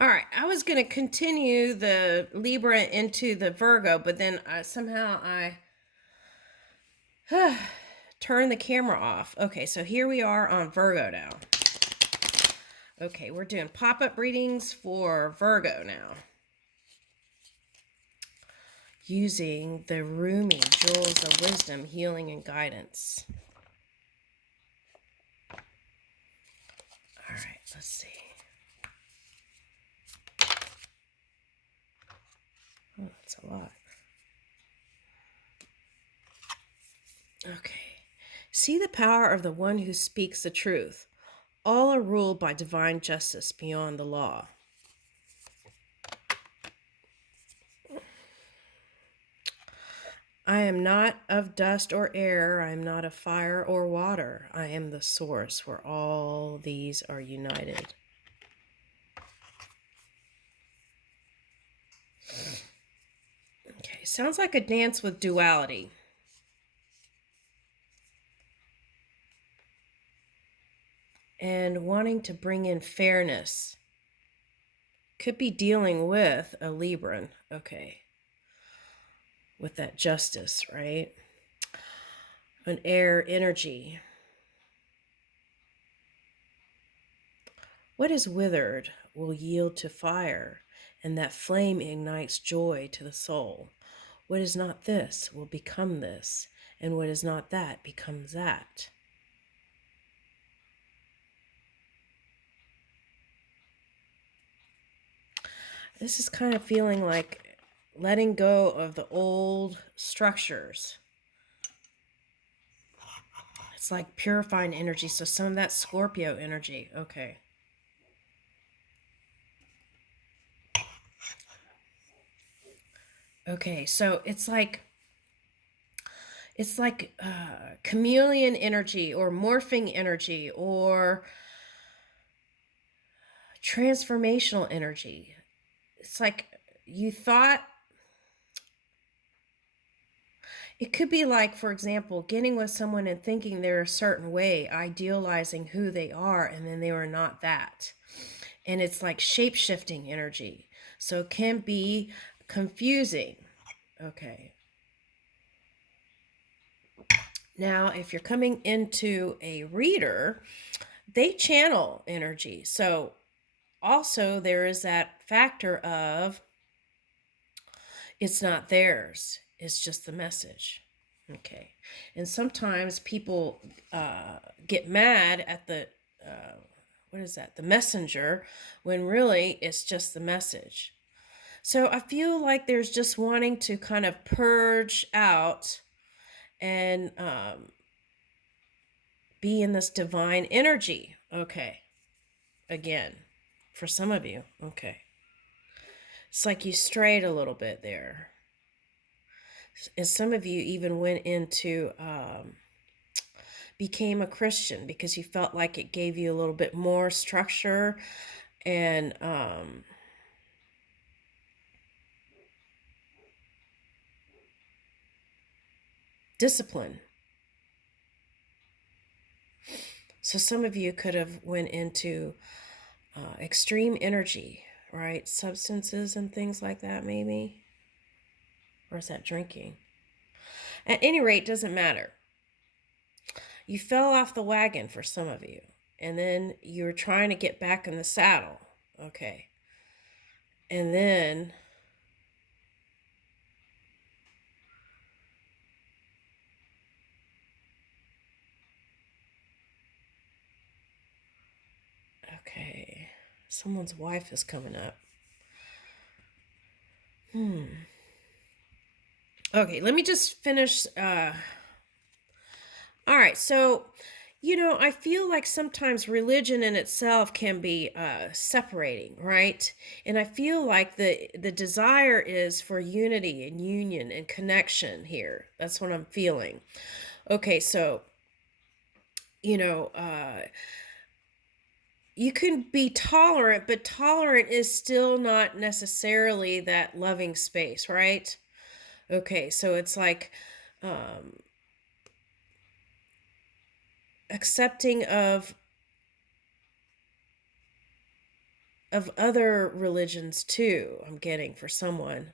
All right, I was going to continue the Libra into the Virgo, but then somehow I turned the camera off. Okay, so here we are on Virgo now. Okay, we're doing pop-up readings for Virgo now. Using the Rumi Jewels of Wisdom, Healing, and Guidance. All right, let's see. Oh, that's a lot. Okay. See the power of the one who speaks the truth. All are ruled by divine justice beyond the law. I am not of dust or air. I am not of fire or water. I am the source where all these are united. Okay, sounds like a dance with duality. And wanting to bring in fairness. Could be dealing with a Libran. Okay. With that justice, right? An air energy. What is withered will yield to fire, and that flame ignites joy to the soul. What is not this will become this, and what is not that becomes that. This is kind of feeling like letting go of the old structures. It's like purifying energy. So some of that Scorpio energy. Okay. Okay, so it's like chameleon energy or morphing energy or transformational energy. It's like you thought it could be like, for example, getting with someone and thinking they're a certain way, idealizing who they are, and then they were not that. And it's like shape shifting energy. So it can be confusing. Okay. Now, if you're coming into a reader, they channel energy. So also there is that factor of it's not theirs, it's just the message. Okay. And sometimes people get mad at the, what is that? The messenger, when really it's just the message. So I feel like there's just wanting to kind of purge out and be in this divine energy. Okay. Again, for some of you. Okay. It's like you strayed a little bit there. And some of you even went into, became a Christian because you felt like it gave you a little bit more structure and discipline. So some of you could have went into extreme energy, right? Substances and things like that, maybe. Or is that drinking? At any rate, doesn't matter. You fell off the wagon for some of you, and then you were trying to get back in the saddle. Okay. And then okay, someone's wife is coming up. Okay, let me just finish. All right, so, I feel like sometimes religion in itself can be separating, right? And I feel like the desire is for unity and union and connection here. That's what I'm feeling. Okay, so, you know, uh, you can be tolerant, but tolerant is still not necessarily that loving space, right? Okay, so it's like um, accepting of of other religions too, I'm getting for someone.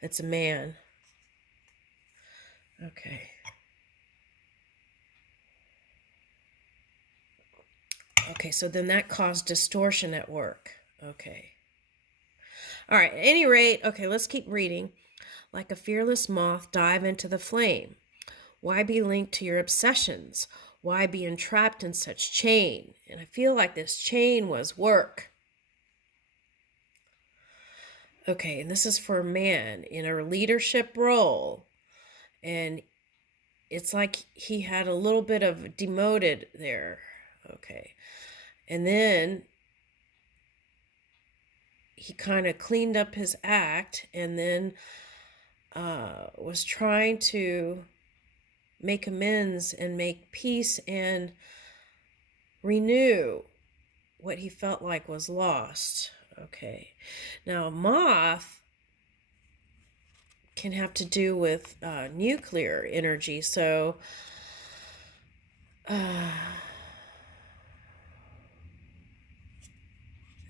It's a man. Okay. Okay, so then that caused distortion at work. Okay. All right, at any rate, okay, let's keep reading. Like a fearless moth, dive into the flame. Why be linked to your obsessions? Why be entrapped in such chain? And I feel like this chain was work. Okay, and this is for a man in a leadership role. And it's like he had a little bit of demoted there. Okay. And then he kind of cleaned up his act and then was trying to make amends and make peace and renew what he felt like was lost. Okay. Now, moth can have to do with nuclear energy. So,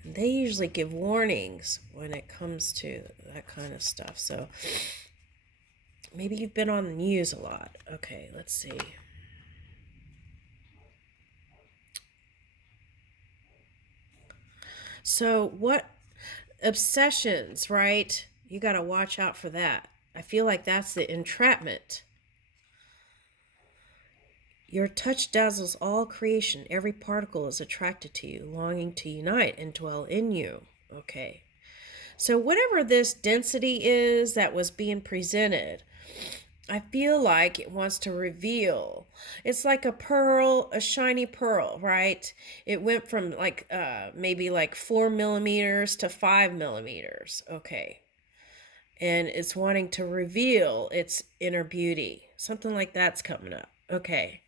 they usually give warnings when it comes to that kind of stuff. So, maybe you've been on the news a lot. Okay, let's see. So, what obsessions, right? You got to watch out for that. I feel like that's the entrapment. Your touch dazzles all creation. Every particle is attracted to you, longing to unite and dwell in you. Okay. So, whatever this density is that was being presented, I feel like it wants to reveal. It's like a pearl, a shiny pearl, right? It went from like maybe like 4 millimeters to 5 millimeters. Okay. And it's wanting to reveal its inner beauty. Something like that's coming up. Okay.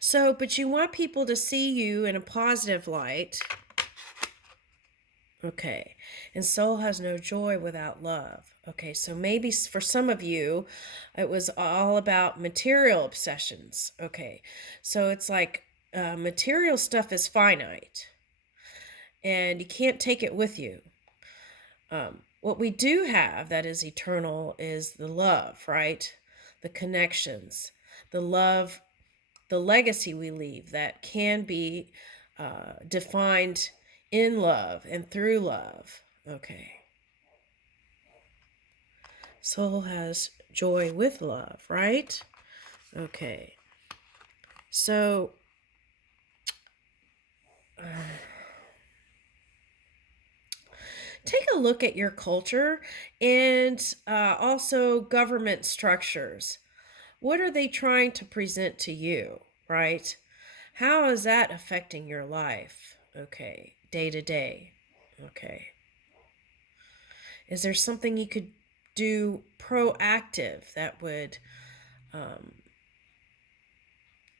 So, but you want people to see you in a positive light. Okay. And soul has no joy without love. Okay. So maybe for some of you, it was all about material obsessions. Okay. So it's like material stuff is finite and you can't take it with you. What we do have that is eternal is the love, right? The connections, the love, the legacy we leave that can be defined in love and through love. Okay. Soul has joy with love, right? Okay. So, take a look at your culture and also government structures. What are they trying to present to you, right? How is that affecting your life? Okay, day to day. Okay. Is there something you could do proactive that would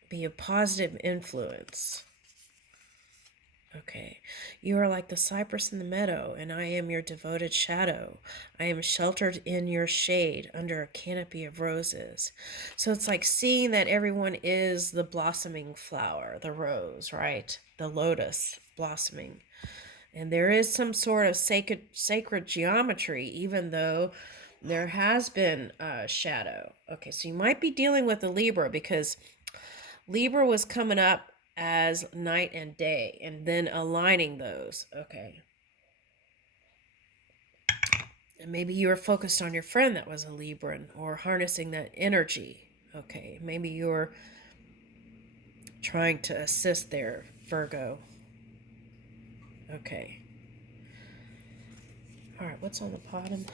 be a positive influence? Okay. You are like the cypress in the meadow, and I am your devoted shadow. I am sheltered in your shade under a canopy of roses. So it's like seeing that everyone is the blossoming flower, the rose, right? The lotus blossoming. And there is some sort of sacred geometry, even though there has been a shadow. Okay, so you might be dealing with a Libra because Libra was coming up as night and day and then aligning those. Okay. And maybe you were focused on your friend that was a Libran or harnessing that energy. Okay. Maybe you're trying to assist there, Virgo. Okay. All right. What's on the bottom?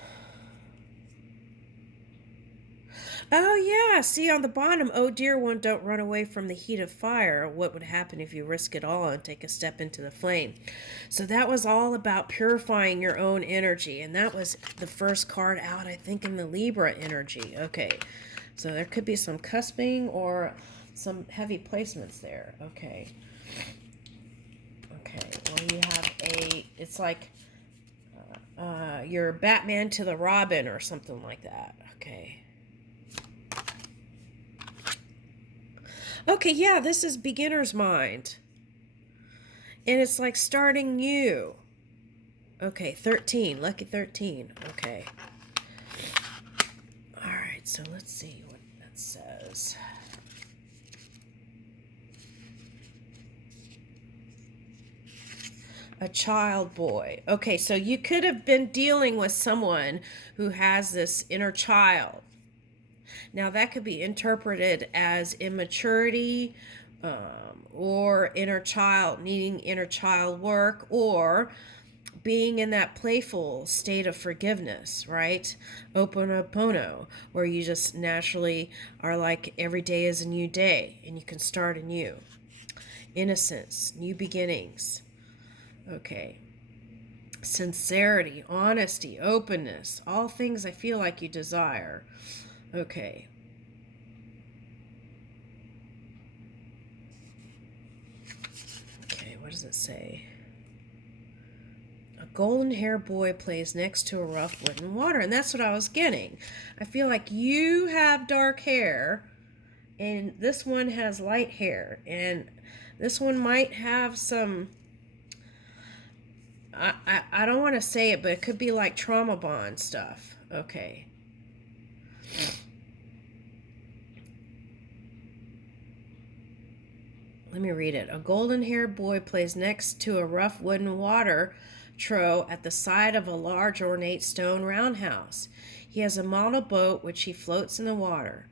Oh, yeah. See on the bottom, oh, dear one, don't run away from the heat of fire. What would happen if you risk it all and take a step into the flame? So that was all about purifying your own energy. And that was the first card out, I think, in the Libra energy. Okay. So there could be some cusping or some heavy placements there. Okay. Okay. Well, you have it's like you're Batman to the Robin or something like that. Okay. Okay, yeah, this is beginner's mind. And it's like starting new. Okay, 13. Lucky 13. Okay. All right, so let's see what that says. A child boy. Okay, so you could have been dealing with someone who has this inner child. Now, that could be interpreted as immaturity, or inner child needing inner child work, or being in that playful state of forgiveness, right? Oponopono, where you just naturally are like every day is a new day and you can start anew. Innocence, new beginnings. Okay. Sincerity, honesty, openness, all things I feel like you desire. Okay. Okay, what does it say? A golden hair boy plays next to a rough wooden water. And that's what I was getting. I feel like you have dark hair and this one has light hair. And this one might have some, I don't want to say it, but it could be like trauma bond stuff. Okay. Let me read it. A golden haired boy plays next to a rough wooden water trough at the side of a large ornate stone roundhouse. He has a model boat which he floats in the water.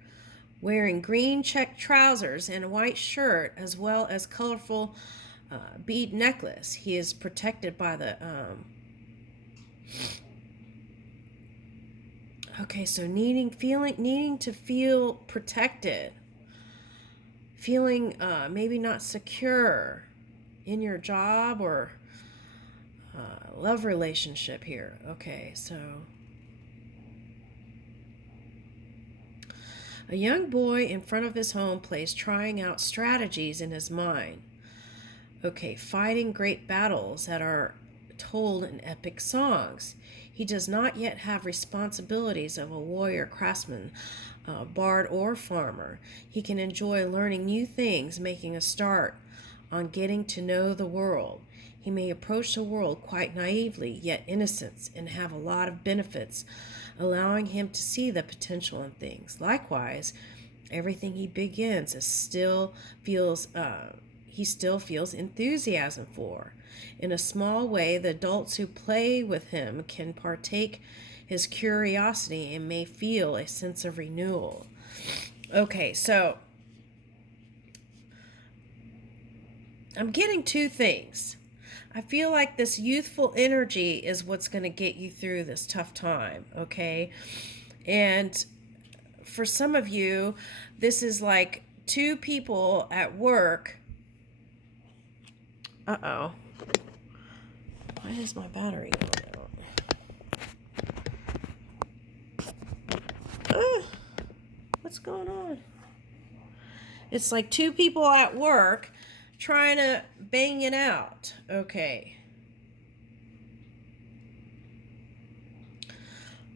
Wearing green checked trousers and a white shirt, as well as colorful bead necklace, he is protected by the. Okay, so needing to feel protected, feeling maybe not secure in your job or love relationship here. Okay, so a young boy in front of his home place trying out strategies in his mind. Okay, fighting great battles that are told in epic songs. He does not yet have responsibilities of a warrior, craftsman, bard, or farmer. He can enjoy learning new things, making a start on getting to know the world. He may approach the world quite naively, yet innocent, and have a lot of benefits, allowing him to see the potential in things. Likewise, everything he begins is he still feels enthusiasm for. In a small way, the adults who play with him can partake his curiosity and may feel a sense of renewal. Okay, so I'm getting two things. I feel like this youthful energy is what's going to get you through this tough time, okay? And for some of you, this is like two people at work. Uh-oh. Why is my battery going out? What's going on? It's like two people at work trying to bang it out. Okay.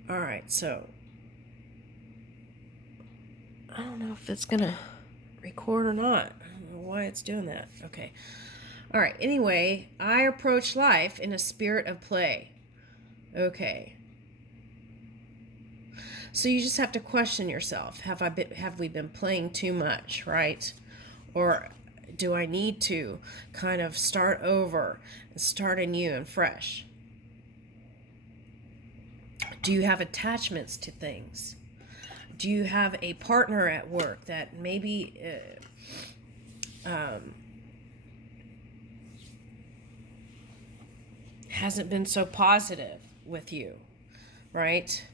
All right, so I don't know if it's going to record or not. I don't know why it's doing that. Okay. All right. Anyway, I approach life in a spirit of play. Okay. So you just have to question yourself. Have we been playing too much, right? Or do I need to kind of start over and start anew and fresh? Do you have attachments to things? Do you have a partner at work that maybe hasn't been so positive with you, right?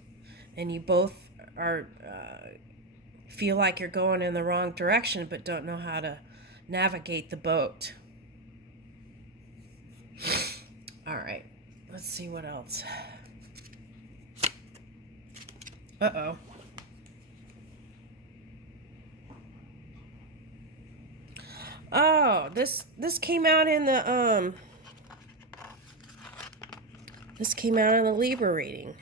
And you both are feel like you're going in the wrong direction but don't know how to navigate the boat. All right, let's see what else. Uh-oh. Oh, this came out in the this came out in the Libra reading.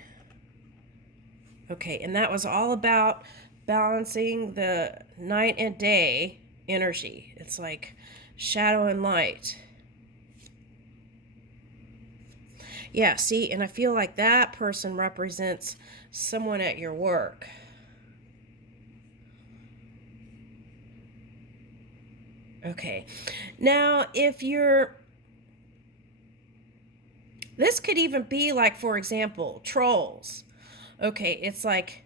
Okay, and that was all about balancing the night and day energy. It's like shadow and light. Yeah, see, and I feel like that person represents someone at your work. Okay. Now, if you're, this could even be like, for example, trolls. Okay, it's like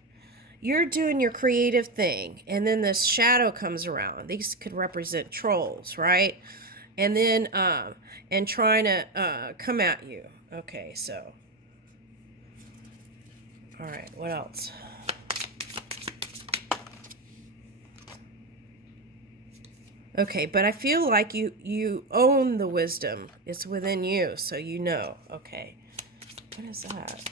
you're doing your creative thing, and then this shadow comes around. These could represent trolls, right? And then, and trying to come at you. Okay, so, all right, what else? Okay, but I feel like you own the wisdom. It's within you, so you know. Okay. What is that?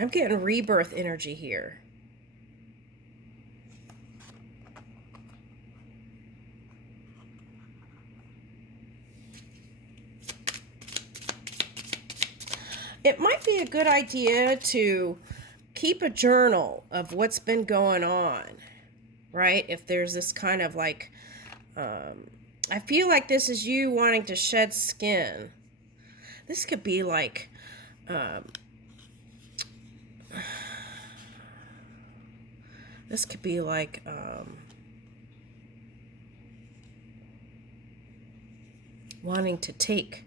I'm getting rebirth energy here. It might be a good idea to keep a journal of what's been going on, right? If there's this kind of like, I feel like this is you wanting to shed skin. This could be like, this could be like, wanting to take.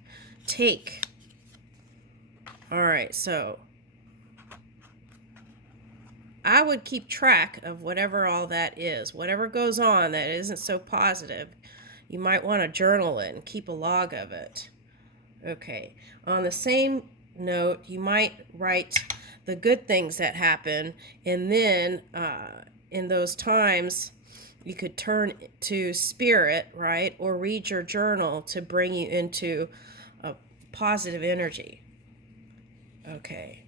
All right, so I would keep track of whatever all that is. Whatever goes on that isn't so positive, you might want to journal it and keep a log of it. Okay. On the same note, you might write the good things that happen, and then in those times, you could turn to spirit, right, or read your journal to bring you into a positive energy. Okay.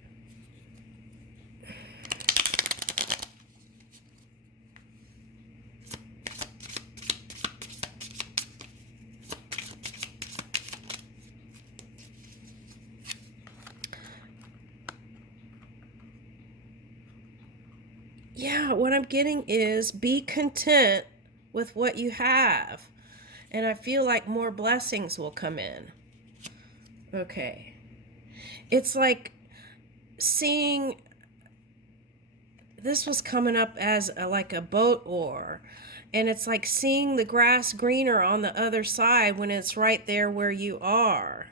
Yeah, what I'm getting is be content with what you have. And I feel like more blessings will come in. Okay. It's like seeing, this was coming up as like a boat oar. And it's like seeing the grass greener on the other side when it's right there where you are.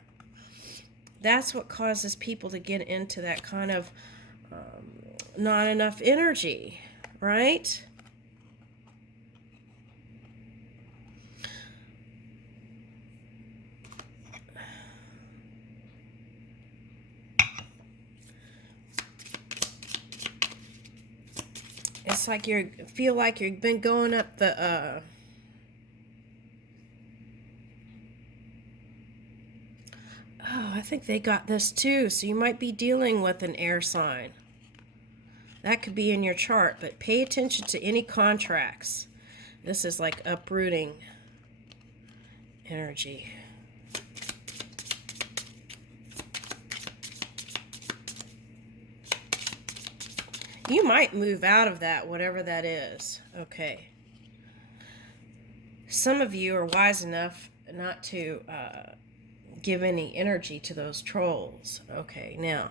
That's what causes people to get into that kind of not enough energy, right? It's like you feel like you've been going up the oh, I think they got this too. So you might be dealing with an air sign. That could be in your chart, but pay attention to any contracts. This is like uprooting energy. You might move out of that, whatever that is. Okay. Some of you are wise enough not to give any energy to those trolls. Okay, now.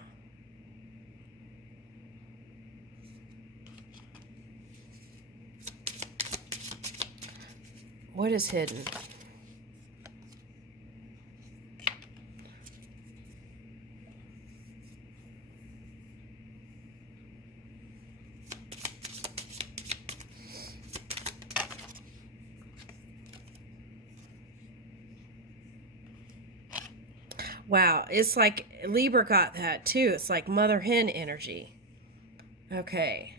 What is hidden? Wow, it's like Libra got that too. It's like mother hen energy. Okay.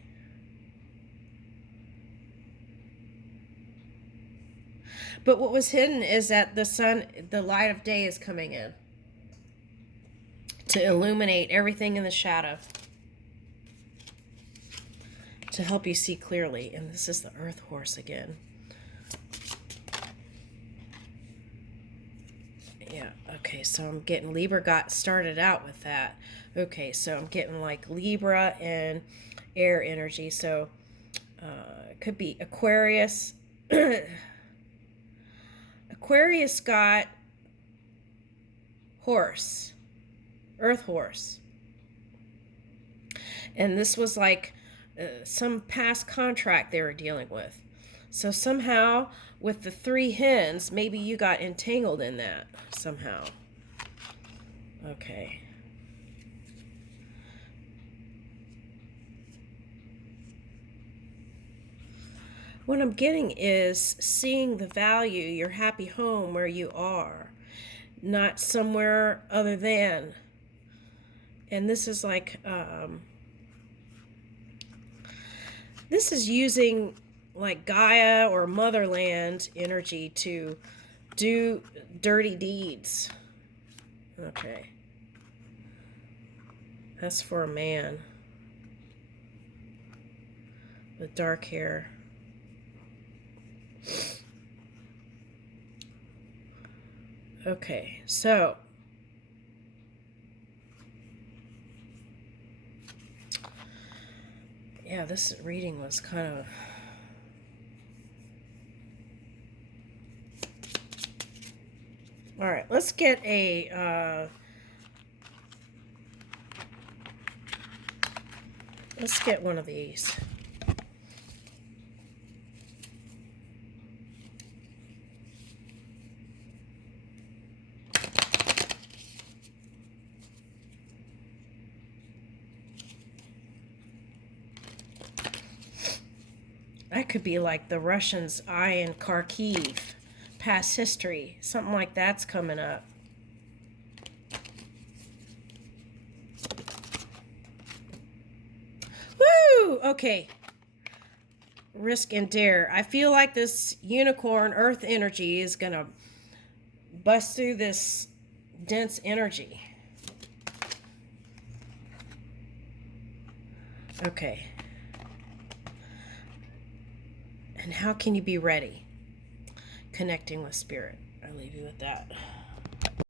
But what was hidden is that the sun, the light of day is coming in to illuminate everything in the shadow, to help you see clearly. And this is the Earth Horse again. Yeah, okay, so I'm getting Libra got started out with that. Okay, so I'm getting like Libra and air energy. So it could be Aquarius. Aquarius got horse, Earth Horse. And this was like some past contract they were dealing with. So somehow with the 3 hens, maybe you got entangled in that somehow. Okay. What I'm getting is seeing the value, your happy home where you are, not somewhere other than. And this is like, this is using like Gaia or motherland energy to do dirty deeds. Okay. That's for a man with dark hair. Okay, so yeah, this reading was kind of all right. Let's get a let's get one of these. That could be like the Russians' eye in Kharkiv, past history. Something like that's coming up. Woo! Okay. Risk and dare. I feel like this unicorn earth energy is going to bust through this dense energy. Okay. And how can you be ready? Connecting with spirit. I'll leave you with that.